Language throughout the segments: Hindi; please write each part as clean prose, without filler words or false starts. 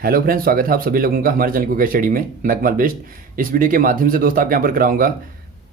हेलो फ्रेंड्स, स्वागत है आप सभी लोगों का हमारे चैनल क्विक स्टडी में। मैं कमल बेस्ट। इस वीडियो के माध्यम से दोस्तों आपके यहाँ पर कराऊंगा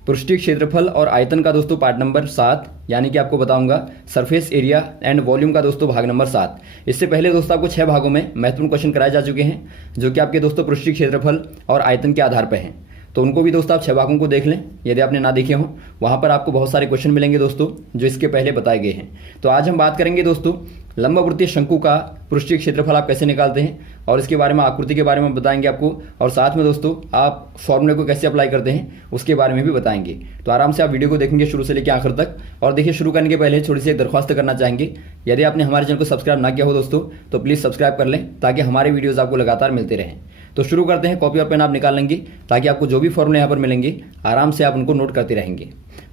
पृष्ठीय क्षेत्रफल और आयतन का दोस्तों पार्ट नंबर 7, यानी कि आपको बताऊंगा सरफेस एरिया एंड वॉल्यूम का दोस्तों भाग नंबर 7। इससे पहले दोस्तों आपको 6 भागों में महत्वपूर्ण क्वेश्चन कराए जा चुके हैं, जो कि आपके दोस्तों पृष्ठीय क्षेत्रफल और आयतन के आधार पर हैं। तो उनको भी दोस्तों आप 6 भागों को देख लें, यदि आपने ना देखे हों। वहाँ पर आपको बहुत सारे क्वेश्चन मिलेंगे दोस्तों, जो इसके पहले बताए गए हैं। तो आज हम बात करेंगे दोस्तों लंबवृत्तीय शंकु का पृष्ठीय क्षेत्रफल आप कैसे निकालते हैं, और इसके बारे में आकृति के बारे में बताएंगे आपको, और साथ में दोस्तों आप फॉर्मूले को कैसे अप्लाई करते हैं उसके बारे में भी बताएंगे। तो आराम से आप वीडियो को देखेंगे शुरू से लेकर आखिर तक। और देखिए, शुरू करने के पहले थोड़ी सी एक दरख्वास्त करना चाहेंगे, यदि आपने हमारे चैनल को सब्सक्राइब ना किया हो दोस्तों तो प्लीज़ सब्सक्राइब कर लें, ताकि हमारे वीडियोज़ आपको लगातार मिलते रहें। तो शुरू करते हैं। कॉपी और पेन आप निकाल लेंगे, ताकि आपको जो भी फॉर्मूले यहाँ पर मिलेंगे आराम से आप उनको नोट करते रहेंगे।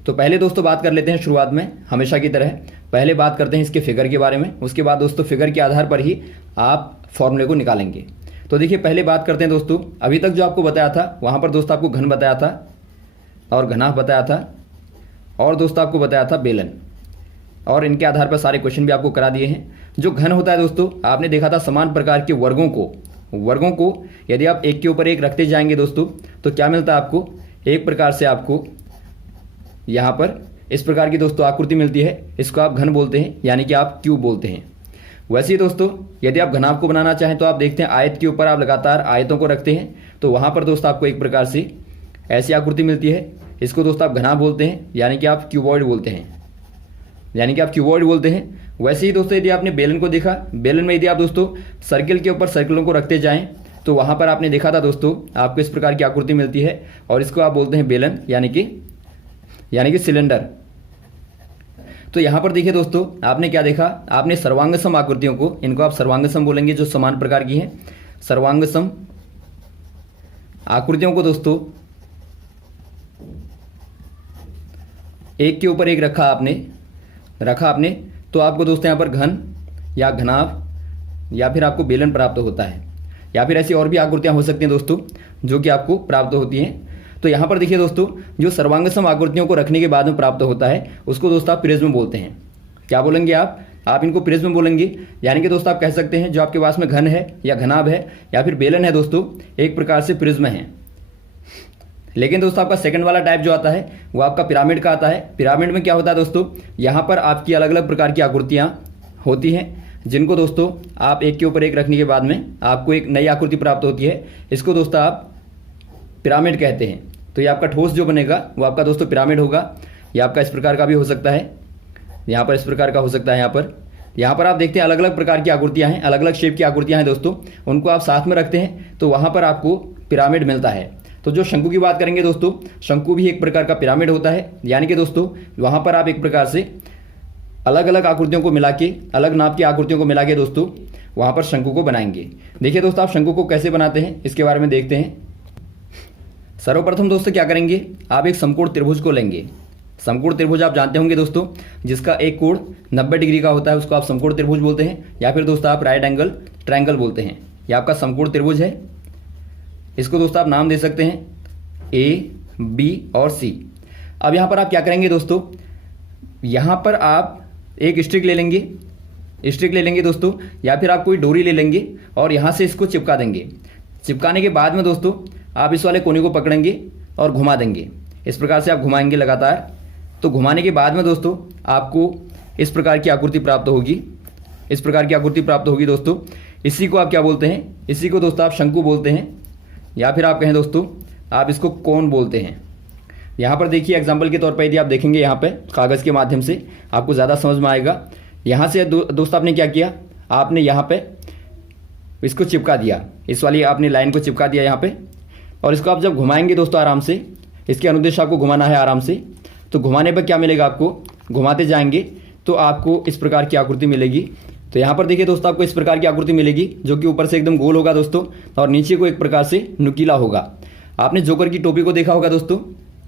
तो पहले दोस्तों बात कर लेते हैं शुरुआत में, हमेशा की तरह पहले बात करते हैं इसके फिगर के बारे में। उसके बाद दोस्तों फिगर के आधार पर ही आप फॉर्मूले को निकालेंगे। तो देखिए, पहले बात करते हैं दोस्तों, अभी तक जो आपको बताया था वहाँ पर दोस्तों आपको घन बताया था और घनाभ बताया था, और दोस्तों आपको बताया था बेलन, और इनके आधार पर सारे क्वेश्चन भी आपको करा दिए हैं। जो घन होता है दोस्तों, आपने देखा था समान प्रकार के वर्गों को यदि आप एक के ऊपर एक रखते जाएंगे दोस्तों, तो क्या मिलता है आपको, एक प्रकार से आपको यहाँ पर इस प्रकार की दोस्तों आकृति मिलती है। इसको आप घन बोलते हैं, यानी कि आप क्यूब बोलते हैं। वैसे ही दोस्तों यदि आप घनाभ को बनाना चाहें तो आप देखते हैं आयत के ऊपर आप लगातार आयतों को रखते हैं, तो वहाँ पर दोस्तों आपको एक प्रकार से ऐसी आकृति मिलती है। इसको दोस्तों आप घनाभ बोलते हैं, यानी कि आप क्यूबॉइड बोलते हैं। वैसे ही दोस्तों यदि आपने बेलन को देखा, बेलन में यदि आप दोस्तों सर्किल के ऊपर सर्किलों को रखते जाएं, तो वहाँ पर आपने देखा था दोस्तों आपको इस प्रकार की आकृति मिलती है, और इसको आप बोलते हैं बेलन, यानी कि सिलेंडर। तो यहाँ पर देखिए दोस्तों, आपने क्या देखा, आपने सर्वांगसम आकृतियों को, इनको आप सर्वांगसम बोलेंगे, जो समान प्रकार की हैं। सर्वांगसम आकृतियों को दोस्तों एक के ऊपर एक रखा आपने, तो आपको दोस्तों यहाँ पर घन या घनाभ या फिर आपको बेलन प्राप्त होता है, या फिर ऐसी और भी आकृतियाँ हो सकती हैं दोस्तों जो कि आपको प्राप्त होती हैं। तो यहाँ पर देखिए दोस्तों, जो सर्वांगसम आकृतियों को रखने के बाद में प्राप्त होता है उसको दोस्तों आप प्रिज्म बोलते हैं। क्या बोलेंगे आप इनको प्रिज्म बोलेंगे। यानी कि दोस्तों आप कह सकते हैं जो आपके पास में घन है या घनाभ है या फिर बेलन है दोस्तों, एक प्रकार से प्रिज्म है। लेकिन दोस्तों आपका सेकंड वाला टाइप जो आता है वो आपका पिरामिड का आता है। पिरामिड में क्या होता है दोस्तों, यहाँ पर आपकी अलग अलग प्रकार की आकृतियाँ होती हैं, जिनको दोस्तों आप एक के ऊपर एक रखने के बाद में आपको एक नई आकृति प्राप्त होती है। इसको दोस्तों आप पिरामिड कहते हैं। तो ये आपका ठोस जो बनेगा वो आपका दोस्तों पिरामिड होगा। ये आपका इस प्रकार का भी हो सकता है, यहाँ पर इस प्रकार का हो सकता है। यहाँ पर आप देखते हैं अलग अलग प्रकार की आकृतियाँ हैं, अलग अलग शेप की आकृतियाँ हैं दोस्तों, उनको आप साथ में रखते हैं तो वहाँ पर आपको पिरामिड मिलता है। तो जो शंकु की बात करेंगे दोस्तों, शंकु भी एक प्रकार का पिरामिड होता है। यानी कि दोस्तों वहाँ पर आप एक प्रकार से अलग अलग आकृतियों को मिला के, अलग नाप की आकृतियों को मिला के दोस्तों वहाँ पर शंकु को बनाएंगे। देखिए दोस्तों, आप शंकु को कैसे बनाते हैं इसके बारे में देखते हैं। सर्वप्रथम दोस्तों क्या करेंगे, आप एक समकोण त्रिभुज को लेंगे। समकोण त्रिभुज आप जानते होंगे दोस्तों, जिसका एक कोण 90 डिग्री का होता है, उसको आप समकोण त्रिभुज बोलते हैं, या फिर दोस्तों आप राइट एंगल ट्रायंगल बोलते हैं। यह आपका समकोण त्रिभुज है। इसको दोस्तों आप नाम दे सकते हैं ए, बी और सी। अब यहाँ पर आप क्या करेंगे दोस्तों, यहाँ पर आप एक स्ट्रिक ले लेंगे दोस्तों, या फिर आप कोई डोरी ले लेंगे और यहाँ से इसको चिपका देंगे। चिपकाने के बाद में दोस्तों आप इस वाले कोने को पकड़ेंगे और घुमा देंगे। इस प्रकार से आप घुमाएंगे लगातार। तो घुमाने के बाद में दोस्तों आपको इस प्रकार की आकृति प्राप्त होगी। दोस्तों इसी को आप क्या बोलते हैं, इसी को दोस्तों आप शंकु बोलते हैं, या फिर आप कहें दोस्तों आप इसको कोन बोलते हैं। यहाँ पर देखिए एग्जाम्पल के तौर पर यदि आप देखेंगे, यहाँ पे कागज़ के माध्यम से आपको ज़्यादा समझ में आएगा। यहाँ से दोस्तों आपने क्या किया, आपने यहाँ पे इसको चिपका दिया, इस वाली आपने लाइन को चिपका दिया यहाँ पे, और इसको आप जब घुमाएंगे दोस्तों आराम से, इसके अनुदेश आपको घुमाना है आराम से। तो घुमाने पर क्या मिलेगा आपको, घुमाते जाएंगे तो आपको इस प्रकार की आकृति मिलेगी। तो यहाँ पर देखिए दोस्तों आपको इस प्रकार की आकृति मिलेगी, जो कि ऊपर से एकदम गोल होगा दोस्तों, और नीचे को एक प्रकार से नुकीला होगा। आपने जोकर की टोपी को देखा होगा दोस्तों,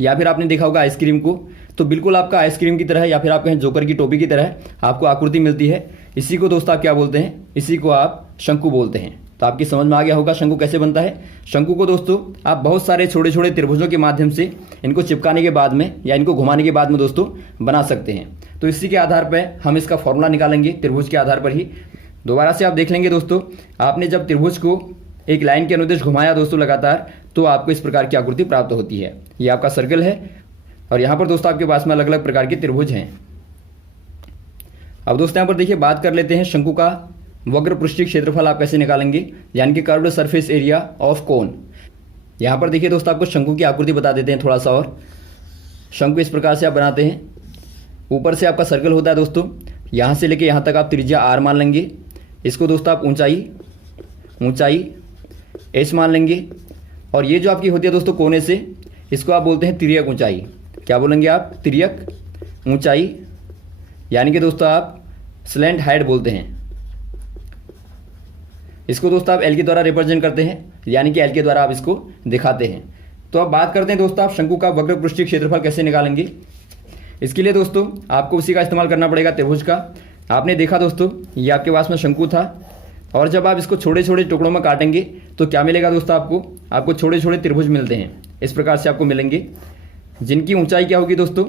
या फिर आपने देखा होगा आइसक्रीम को, तो बिल्कुल आपका आइसक्रीम की तरह, या फिर आप कहें जोकर की टोपी की तरह आपको आकृति मिलती है। इसी को दोस्तों आप क्या बोलते हैं, इसी को आप शंकु बोलते हैं। तो आपकी समझ में आ गया होगा शंकु कैसे बनता है। शंकु को दोस्तों आप बहुत सारे छोटे छोटे त्रिभुजों के माध्यम से इनको चिपकाने के बाद में या इनको घुमाने के बाद में दोस्तों बना सकते हैं। तो इसी के आधार पर हम इसका फॉर्मूला निकालेंगे, त्रिभुज के आधार पर ही। दोबारा से आप देख लेंगे दोस्तों, आपने जब त्रिभुज को एक लाइन के अनुदेश घुमाया दोस्तों लगातार, तो आपको इस प्रकार की आकृति प्राप्त होती है। ये आपका सर्कल है और यहाँ पर दोस्तों आपके पास में अलग अलग प्रकार के त्रिभुज हैं। अब दोस्तों यहाँ पर देखिए बात कर लेते हैं शंकु का वक्र पृष्ठीय क्षेत्रफल आप कैसे निकालेंगे, यानी कि curved surface area of cone. यहाँ पर देखिए दोस्तों आपको शंकु की आकृति बता देते हैं थोड़ा सा और। शंकु इस प्रकार से आप बनाते हैं, ऊपर से आपका सर्कल होता है दोस्तों, यहाँ से लेके यहाँ तक आप त्रिज्या r मान लेंगे। इसको दोस्तों आप ऊंचाई h मान लेंगे, और ये जो आपकी होती है दोस्तों कोने से, इसको आप बोलते हैं तिर्यक ऊंचाई। क्या बोलेंगे आप? तिर्यक ऊंचाई, यानी कि दोस्तों आप स्लैंट हाइट बोलते हैं। इसको दोस्तों आप एल के द्वारा रिप्रेजेंट करते हैं, यानी कि एल के द्वारा आप इसको दिखाते हैं। तो अब बात करते हैं दोस्तों आप शंकु का वक्र पृष्ठीय क्षेत्रफल कैसे निकालेंगे। इसके लिए दोस्तों आपको उसी का इस्तेमाल करना पड़ेगा, त्रिभुज का। आपने देखा दोस्तों ये आपके पास में शंकु था, और जब आप इसको छोटे छोटे टुकड़ों में काटेंगे तो क्या मिलेगा दोस्तों आपको छोटे छोटे त्रिभुज मिलते हैं। इस प्रकार से आपको मिलेंगे, जिनकी ऊंचाई क्या होगी दोस्तों?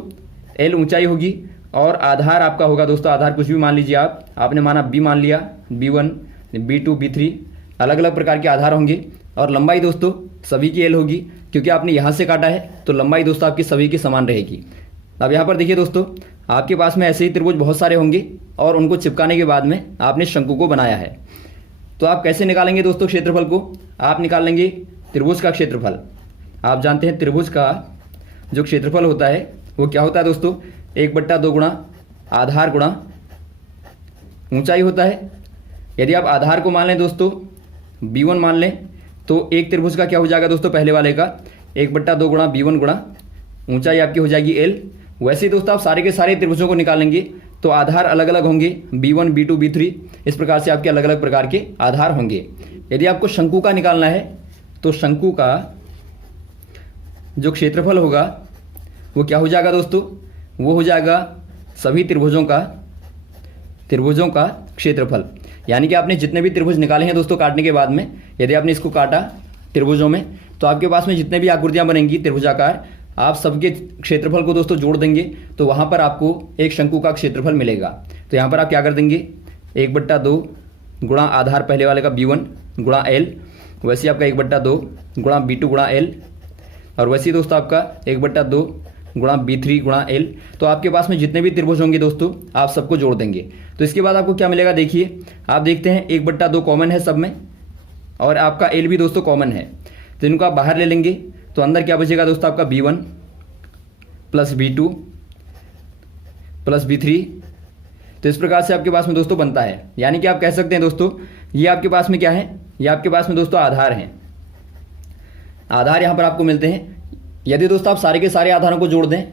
एल ऊंचाई होगी, और आधार आपका होगा दोस्तों, आधार कुछ भी मान लीजिए आपने माना बी मान लिया, B1 B2 B3 अलग अलग प्रकार के आधार होंगे, और लंबाई दोस्तों सभी की एल होगी, क्योंकि आपने यहाँ से काटा है तो लंबाई दोस्तों आपकी सभी की समान रहेगी। अब यहाँ पर देखिए दोस्तों आपके पास में ऐसे ही त्रिभुज बहुत सारे होंगे, और उनको चिपकाने के बाद में आपने शंकु को बनाया है। तो आप कैसे निकालेंगे दोस्तों क्षेत्रफल को? आप निकाल लेंगे त्रिभुज का क्षेत्रफल। आप जानते हैं त्रिभुज का जो क्षेत्रफल होता है वो क्या होता है दोस्तों? 1/2 गुणा आधार गुणा ऊंचाई होता है। यदि आप आधार को मान लें दोस्तों B1 मान लें, तो एक त्रिभुज का क्या हो जाएगा दोस्तों? पहले वाले का 1/2 गुणा B1 गुणा ऊंचाई आपकी हो जाएगी L। वैसे ही दोस्तों आप सारे के सारे त्रिभुजों को निकालेंगे तो आधार अलग अलग होंगे, B1 B2 B3 इस प्रकार से आपके अलग अलग प्रकार के आधार होंगे। यदि आपको शंकु का निकालना है तो शंकु का जो क्षेत्रफल होगा वो क्या हो जाएगा दोस्तों? वो हो जाएगा सभी त्रिभुजों का क्षेत्रफल। यानी कि आपने जितने भी त्रिभुज निकाले हैं दोस्तों काटने के बाद में, यदि आपने इसको काटा त्रिभुजों में, तो आपके पास में जितने भी आकृतियां बनेंगी त्रिभुजाकार, आप सबके क्षेत्रफल को दोस्तों जोड़ देंगे तो वहां पर आपको एक शंकु का क्षेत्रफल मिलेगा। तो यहाँ पर आप क्या कर देंगे? 1/2 गुणा आधार पहले वाले का B1 गुणा L, वैसे आपका 1/2 गुणा B2 गुणा L, और वैसे दोस्तों आपका 1/2 गुणा B3 गुणा L। तो आपके पास में जितने भी त्रिभुज होंगे दोस्तों आप सबको जोड़ देंगे। तो इसके बाद आपको क्या मिलेगा? देखिए आप देखते हैं 1/2 कॉमन है सब में, और आपका L भी दोस्तों कॉमन है, तो इनको आप बाहर ले लेंगे तो अंदर क्या बचेगा दोस्तों? आपका B1 plus B2 plus B3। तो इस प्रकार से आपके पास में दोस्तों बनता है। यानी कि आप कह सकते हैं दोस्तों ये आपके पास में क्या है? ये आपके पास में दोस्तों आधार हैं। आधार यहाँ पर आपको मिलते हैं। यदि दोस्तों आप सारे के सारे आधारों को जोड़ दें,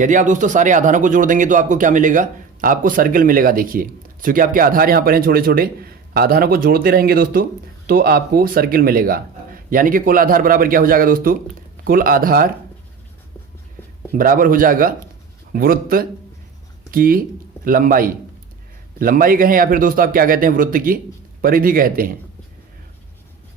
यदि आप दोस्तों सारे आधारों को जोड़ देंगे तो आपको क्या मिलेगा? आपको सर्कल मिलेगा। देखिए क्योंकि आपके आधार यहाँ पर हैं छोटे छोटे, आधारों को जोड़ते रहेंगे दोस्तों तो आपको सर्कल मिलेगा। यानी कि कुल आधार बराबर क्या हो जाएगा दोस्तों? कुल आधार बराबर हो जाएगा वृत्त की लंबाई। लंबाई कहें या फिर दोस्तों आप क्या कहते हैं? वृत्त की परिधि कहते हैं।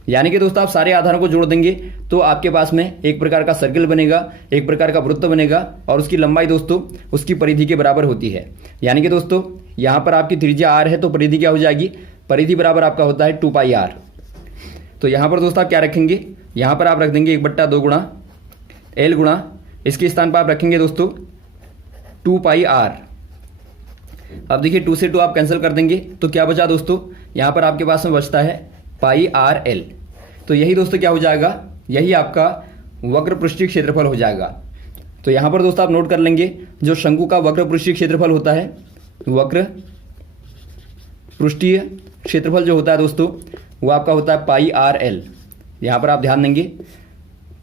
यानी कि दोस्तों आप सारे आधारों को जोड़ देंगे तो आपके पास में एक प्रकार का सर्कल बनेगा, एक प्रकार का वृत्त बनेगा, और उसकी लंबाई दोस्तों उसकी परिधि के बराबर होती है। यानी कि दोस्तों यहाँ पर आपकी त्रिज्या r है तो परिधि क्या हो जाएगी? परिधि बराबर आपका होता है 2πr। तो यहाँ पर दोस्तों आप क्या रखेंगे? यहाँ पर आप रख देंगे 1/2 गुणा L गुणा, इसके स्थान पर आप रखेंगे दोस्तों 2πr। अब देखिए 2 से 2 आप कैंसिल कर देंगे तो क्या बचा दोस्तों? यहाँ पर आपके पास में बचता है πrl। तो यही दोस्तों क्या हो जाएगा? यही आपका वक्र पृष्ठीय क्षेत्रफल हो जाएगा। तो यहाँ पर दोस्तों आप नोट कर लेंगे जो शंकु का वक्र पृष्ठीय क्षेत्रफल होता है, वक्र पृष्ठीय क्षेत्रफल जो होता है दोस्तों वो आपका होता है πrl। यहाँ पर आप ध्यान देंगे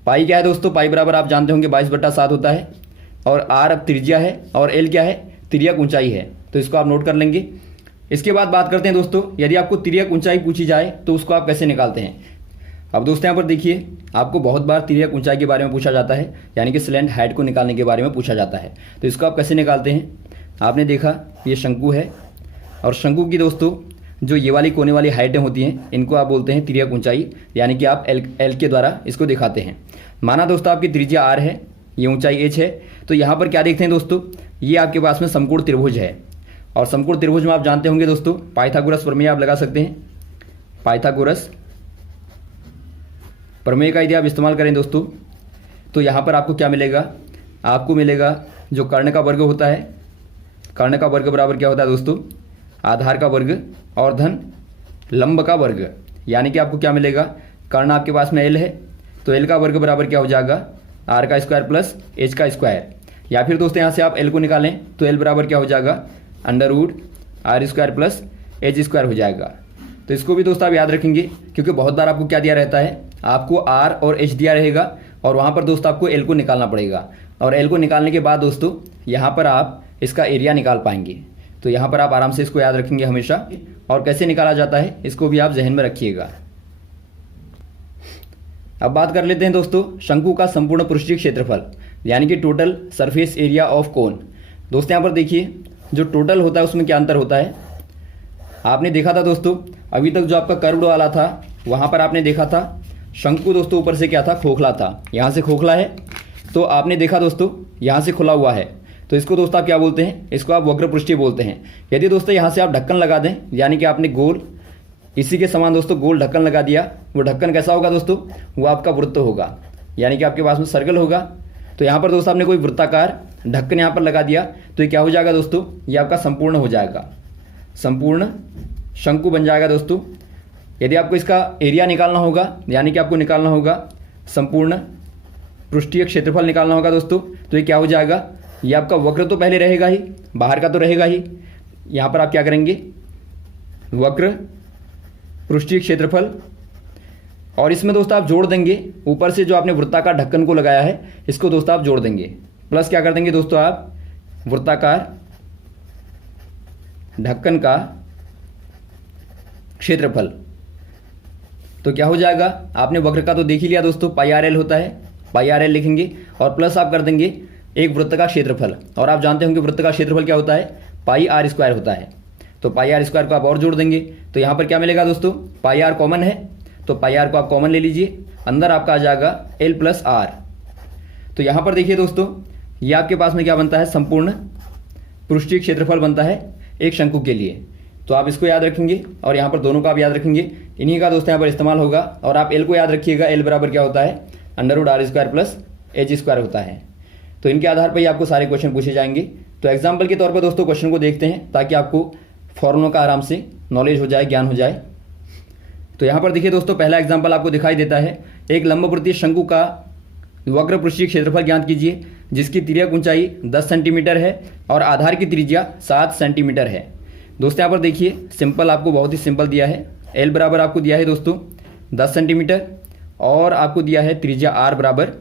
पाई क्या है दोस्तों? पाई बराबर आप जानते होंगे 22/7 होता है, और r अब त्रिज्या है और l क्या है? तिर्यक ऊंचाई है। तो इसको आप नोट कर लेंगे। इसके बाद बात करते हैं दोस्तों यदि आपको तिर्यक ऊंचाई पूछी जाए तो उसको आप कैसे निकालते हैं। अब दोस्तों यहाँ पर देखिए आपको बहुत बार तिर्यक ऊंचाई के बारे में पूछा जाता है, यानी कि स्लैंट हाइट को निकालने के बारे में पूछा जाता है। तो इसको आप कैसे निकालते हैं? आपने देखा ये शंकु है, और शंकु की दोस्तों जो ये वाली कोने वाली हाइटें होती हैं इनको आप बोलते हैं तिर्यक ऊंचाई, यानी कि आप एल के द्वारा इसको दिखाते हैं। माना दोस्तों आपकी त्रिज्या r है, ये ऊंचाई h है, तो यहाँ पर क्या देखते हैं दोस्तों? ये आपके पास में समकोण त्रिभुज है, और समकोण त्रिभुज में आप जानते होंगे दोस्तों पाइथागोरस प्रमेय आप लगा सकते हैं। पाइथागोरस प्रमेय का यदि आप इस्तेमाल करें दोस्तों तो यहाँ पर आपको क्या मिलेगा, आपको मिलेगा जो कर्ण का वर्ग होता है, कर्ण का वर्ग बराबर क्या होता है दोस्तों, आधार का वर्ग और धन लंब का वर्ग। यानी कि आपको क्या मिलेगा, कर्ण आपके पास में एल है तो एल का वर्ग बराबर क्या हो जाएगा, आर का स्क्वायर प्लस एच का स्क्वायर। या फिर दोस्तों यहाँ से आप एल को निकालें तो एल बराबर क्या हो जाएगा, under root r square plus h square हो जाएगा। तो इसको भी दोस्तों आप याद रखेंगे क्योंकि बहुत बार आपको क्या दिया रहता है, आपको आर और एच दिया रहेगा और वहाँ पर दोस्तों आपको एल को निकालना पड़ेगा और एल को निकालने के बाद दोस्तों यहाँ पर आप इसका एरिया निकाल पाएंगे। तो यहाँ पर आप आराम से इसको याद रखेंगे हमेशा, और कैसे निकाला जाता है इसको भी आप जहन में रखिएगा। अब बात कर लेते हैं दोस्तों शंकु का संपूर्ण पृष्ठीय क्षेत्रफल यानी कि total surface area of cone. दोस्तों यहाँ पर देखिए जो टोटल होता है उसमें क्या अंतर होता है। आपने देखा था दोस्तों अभी तक जो आपका कर्व्ड वाला था वहाँ पर आपने देखा था शंकु दोस्तों ऊपर से क्या था, खोखला था। यहाँ से खोखला है तो आपने देखा दोस्तों यहाँ से खुला हुआ है, तो इसको दोस्तों आप क्या बोलते हैं, इसको आप वक्र पृष्ठीय बोलते हैं। यदि दोस्तों यहाँ से आप ढक्कन लगा दें यानी कि आपने गोल इसी के समान दोस्तों गोल ढक्कन लगा दिया, वो ढक्कन कैसा होगा दोस्तों, वो आपका वृत्त होगा यानी कि आपके पास में सर्कल होगा। तो यहाँ पर दोस्तों आपने कोई वृत्ताकार ढक्कन यहाँ पर लगा दिया तो ये क्या हो जाएगा दोस्तों, ये आपका संपूर्ण हो जाएगा, संपूर्ण शंकु बन जाएगा दोस्तों। यदि आपको इसका एरिया निकालना होगा यानी कि आपको निकालना होगा संपूर्ण पृष्ठीय क्षेत्रफल निकालना होगा दोस्तों, तो ये क्या हो जाएगा, ये आपका वक्र तो पहले रहेगा ही, बाहर का तो रहेगा ही। यहाँ पर आप क्या करेंगे, वक्र पृष्ठीय क्षेत्रफल और इसमें दोस्तों आप जोड़ देंगे ऊपर से जो आपने वृत्ताकार ढक्कन को लगाया है इसको दोस्तों आप जोड़ देंगे, प्लस क्या कर देंगे दोस्तों आप वृत्ताकार ढक्कन का क्षेत्रफल। तो क्या हो जाएगा, आपने वक्र का तो देख ही लिया दोस्तों, पाई आर एल होता है, पाई आर एल लिखेंगे और प्लस आप कर देंगे एक वृत्त का क्षेत्रफल। और आप जानते होंगे वृत्त का क्षेत्रफल क्या होता है, पाई आर स्क्वायर होता है। तो पाई आर स्क्वायर को आप और जोड़ देंगे तो यहाँ पर क्या मिलेगा दोस्तों, पाई आर कॉमन है तो पाई आर को आप कॉमन ले लीजिए, अंदर आपका आ जाएगा एल प्लस आर। तो यहाँ पर देखिए दोस्तों ये आपके पास में क्या बनता है, संपूर्ण पृष्ठीय क्षेत्रफल बनता है एक शंकु के लिए। तो आप इसको याद रखेंगे और यहाँ पर दोनों का आप याद रखेंगे, इन्हीं का दोस्तों यहाँ पर इस्तेमाल होगा। और आप एल को याद रखिएगा, एल बराबर क्या होता है, under root r square plus h square होता है। तो इनके आधार पर ही आपको सारे क्वेश्चन पूछे जाएंगे। तो एग्जाम्पल के तौर पर दोस्तों क्वेश्चन को देखते हैं ताकि आपको फॉर्मूलों का आराम से नॉलेज हो जाए, ज्ञान हो जाए। तो यहाँ पर देखिए दोस्तों पहला एग्जाम्पल आपको दिखाई देता है, एक लंबवृत्तीय शंकु का वक्र पृष्ठीय क्षेत्रफल ज्ञात कीजिए जिसकी तिर्यक ऊंचाई 10 सेंटीमीटर है और आधार की त्रिज्या 7 सेंटीमीटर है। दोस्तों यहाँ पर देखिए सिंपल, आपको बहुत ही सिंपल दिया है। एल बराबर आपको दिया है दोस्तों 10 सेंटीमीटर और आपको दिया है त्रिज्या आर बराबर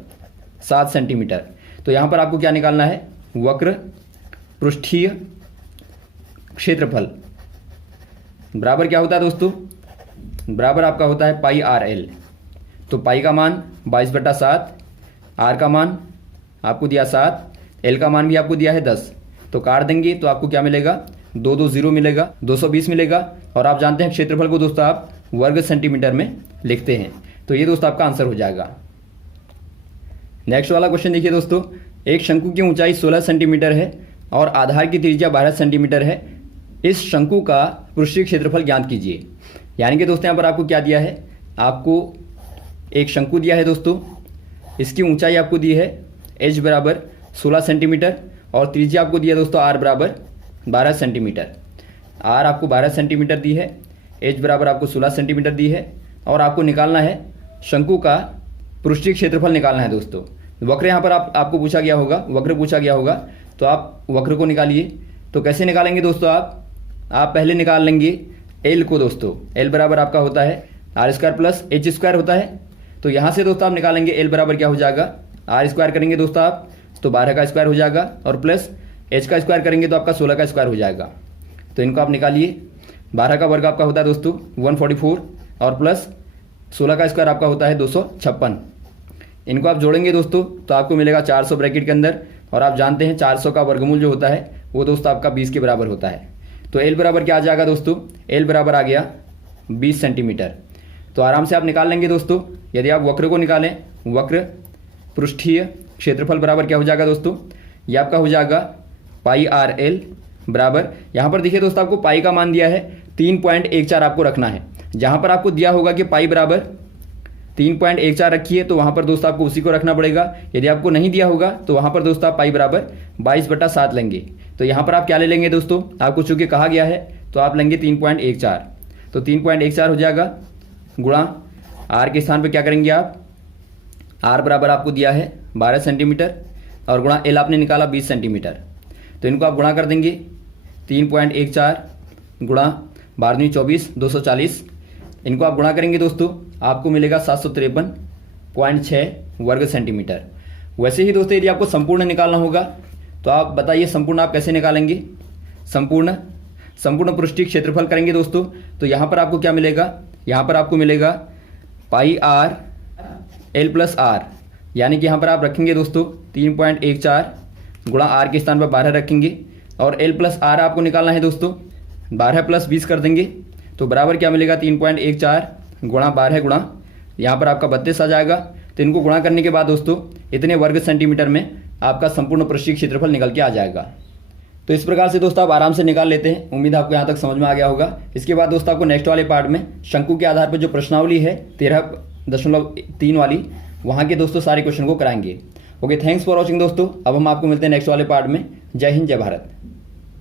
7 सेंटीमीटर। तो यहाँ पर आपको क्या निकालना है, वक्र पृष्ठीय क्षेत्रफल बराबर क्या होता है दोस्तों, बराबर आपका होता है पाई आर एल। तो पाई का मान 22/7, आर का मान आपको दिया 7, एल का मान भी आपको दिया है 10। तो काट देंगे तो आपको क्या मिलेगा, 2 2 0 मिलेगा, 220 मिलेगा। और आप जानते हैं क्षेत्रफल को दोस्तों आप वर्ग सेंटीमीटर में लिखते हैं। तो ये दोस्तों आपका आंसर हो जाएगा। नेक्स्ट वाला क्वेश्चन देखिए दोस्तों, एक शंकु की ऊंचाई 16 सेंटीमीटर है और आधार की त्रिज्या 12 सेंटीमीटर है। इस शंकु का पृष्ठीय क्षेत्रफल ज्ञात कीजिए। यानी कि दोस्तों यहाँ पर आपको क्या दिया है, आपको एक शंकु दिया है दोस्तों, इसकी ऊंचाई आपको दी है एच बराबर 16 सेंटीमीटर और त्रिज्या आपको दिया दोस्तों आर बराबर 12 सेंटीमीटर। आर आपको 12 सेंटीमीटर दी है, एच बराबर आपको 16 सेंटीमीटर दी है और आपको निकालना है शंकु का पृष्ठीय क्षेत्रफल निकालना है दोस्तों। वक्र यहाँ पर आपको पूछा गया होगा, वक्र पूछा गया होगा तो आप वक्र को निकालिए। तो कैसे निकालेंगे दोस्तों, आप पहले निकाल लेंगे एल को दोस्तों। एल बराबर आपका होता है r square plus h square होता है। तो यहाँ से दोस्तों आप निकालेंगे एल बराबर क्या हो जाएगा, आर स्क्वायर करेंगे दोस्तों आप तो 12 का स्क्वायर हो जाएगा और प्लस एच का स्क्वायर करेंगे तो आपका 16 का स्क्वायर हो जाएगा। तो इनको आप निकालिए, 12 का वर्ग आपका होता है दोस्तों 144 और प्लस 16 का स्क्वायर आपका होता है 256। इनको आप जोड़ेंगे दोस्तों तो आपको मिलेगा 400 ब्रैकेट के अंदर। और आप जानते हैं 400 का वर्गमूल जो होता है वो दोस्तों आपका 20 के बराबर होता है। तो एल बराबर क्या आ जाएगा दोस्तों, एल बराबर आ गया 20 सेंटीमीटर। तो आराम से आप निकाल लेंगे दोस्तों। यदि आप वक्र को निकालें, वक्र पृष्ठीय क्षेत्रफल बराबर क्या हो जाएगा दोस्तों, ये आपका हो जाएगा पाई आर एल बराबर, यहाँ पर देखिए दोस्तों आपको पाई का मान दिया है 3.14 आपको रखना है। जहाँ पर आपको दिया होगा कि पाई बराबर 3.14 रखी है तो वहाँ पर दोस्तों आपको उसी को रखना पड़ेगा। यदि आपको नहीं दिया होगा तो वहाँ पर दोस्तों आप पाई बराबर 22/7 लेंगे। तो यहाँ पर आप क्या ले लेंगे दोस्तों, आपको चूंकि कहा गया है तो आप लेंगे 3.14। तो 3.14 हो जाएगा गुणा आर के स्थान पर क्या करेंगे आप, आर बराबर आपको दिया है 12 सेंटीमीटर और गुणा एल आपने निकाला 20 सेंटीमीटर। तो इनको आप गुणा कर देंगे 3.14 गुणा 12 24 240। इनको आप गुणा करेंगे दोस्तों आपको मिलेगा 753.6 वर्ग सेंटीमीटर। वैसे ही दोस्तों यदि आपको संपूर्ण निकालना होगा तो आप बताइए संपूर्ण आप कैसे निकालेंगे। संपूर्ण पृष्ठीय क्षेत्रफल करेंगे दोस्तों तो यहाँ पर आपको क्या मिलेगा, यहाँ पर आपको मिलेगा पाई आर एल प्लस आर, यानी कि यहाँ पर आप रखेंगे दोस्तों 3.14 गुणा आर के स्थान पर 12 रखेंगे और एल प्लस आर आपको निकालना है दोस्तों, 12 + 20 कर देंगे तो बराबर क्या मिलेगा 3.14 गुणा 12 गुणा यहाँ पर आपका 32 आ जाएगा। तो इनको गुणा करने के बाद दोस्तों इतने वर्ग सेंटीमीटर में आपका संपूर्ण पृष्ठीय क्षेत्रफल निकल के आ जाएगा। तो इस प्रकार से दोस्तों आप आराम से निकाल लेते हैं। उम्मीद आपको यहाँ तक समझ में आ गया होगा। इसके बाद दोस्तों आपको नेक्स्ट वाले पार्ट में शंकु के आधार पर जो प्रश्नावली है 13.3 वाली, वहाँ के दोस्तों सारे क्वेश्चन को कराएंगे। ओके, थैंक्स फॉर वॉचिंग दोस्तों। अब हम आपको मिलते हैं नेक्स्ट वाले पार्ट में। जय हिंद, जय भारत।